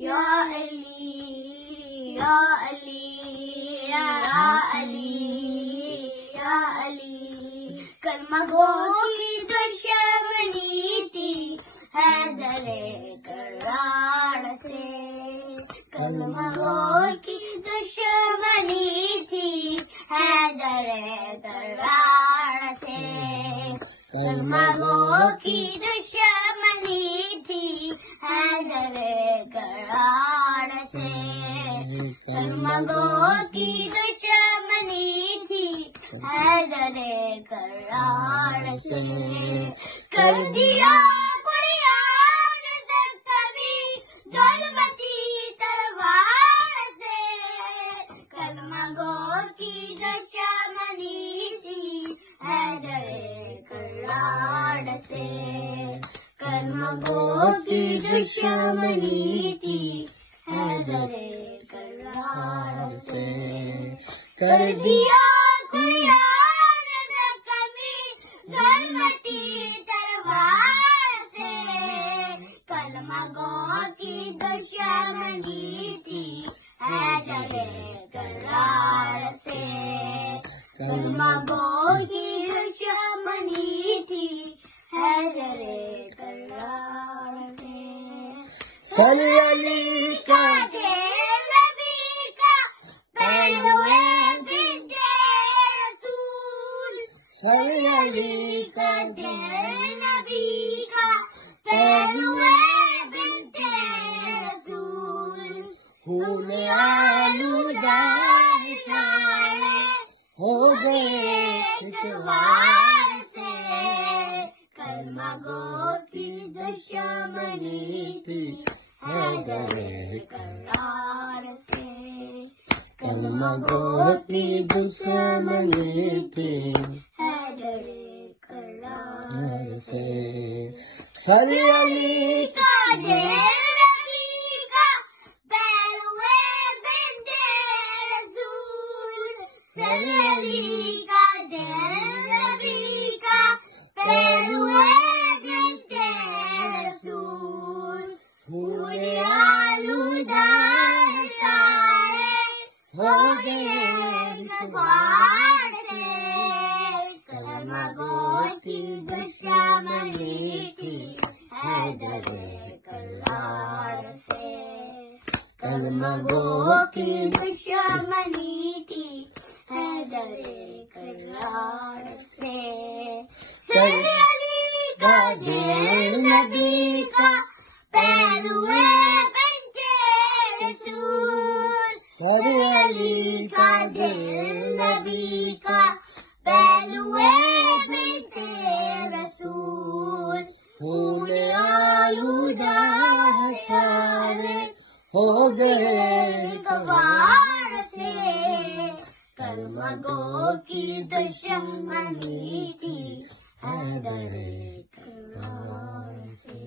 یا علی یا علی یا علی یا علی کلمہ گو کی دشمنی تھی حیدر-e-karar سے کلمہ گو کی دشمنی تھی حیدر-e-karar سے کلمہ گو کی دشمنی تھی حیدر-e-karar سے کلمہ گو کی دشمنی تھی حیدر-e-karar سے کر دیا قرآن کبھی ظلمتی تلوار سے کلمہ گو کی دشمنی تھی حیدر-e-karar سے کلمہ گو کی دشمنی تھی حیدر-e-karar سے کر دیا قرآن کبھی ظلمتی تلوار سے کلمہ گو کی دشمنی تھی حیدر-e-karar سے کلمہ گو کی دشمنی تھی حیدر-e-karar سے صلی علی کا دل نبی کا پہلو بنت رسول صلی علی کا دل نبی کا پہلو بنت رسول پھول آلودہ سارے ہو گئے اتوار سے کلمہ گو کی دشمنی تھی حیدر-e-karar سے کلمہ گو کی دشمنی تھی حیدر-e-karar سے صلی علی کا دل نبی کا پہلو بنت رسول صلی علی کا دل نبی کا پہلو بنت رسول پھول آلودہ سارے ہو گئے اتوار سے کلمہ گو کی دشمنی تھی حیدر-e-karar سے کلمہ گو کی دشمنی تھی حیدر-e-karar سے صلی علی کا دل نبی کا پہلو بنت رسول صلی علی کا دل نبی کا پہلو بنت رسول پھول آلودہ سارے ہو گئے اتوار سے کلمہ گو کی دشمنی تھی حیدر-e-karar سے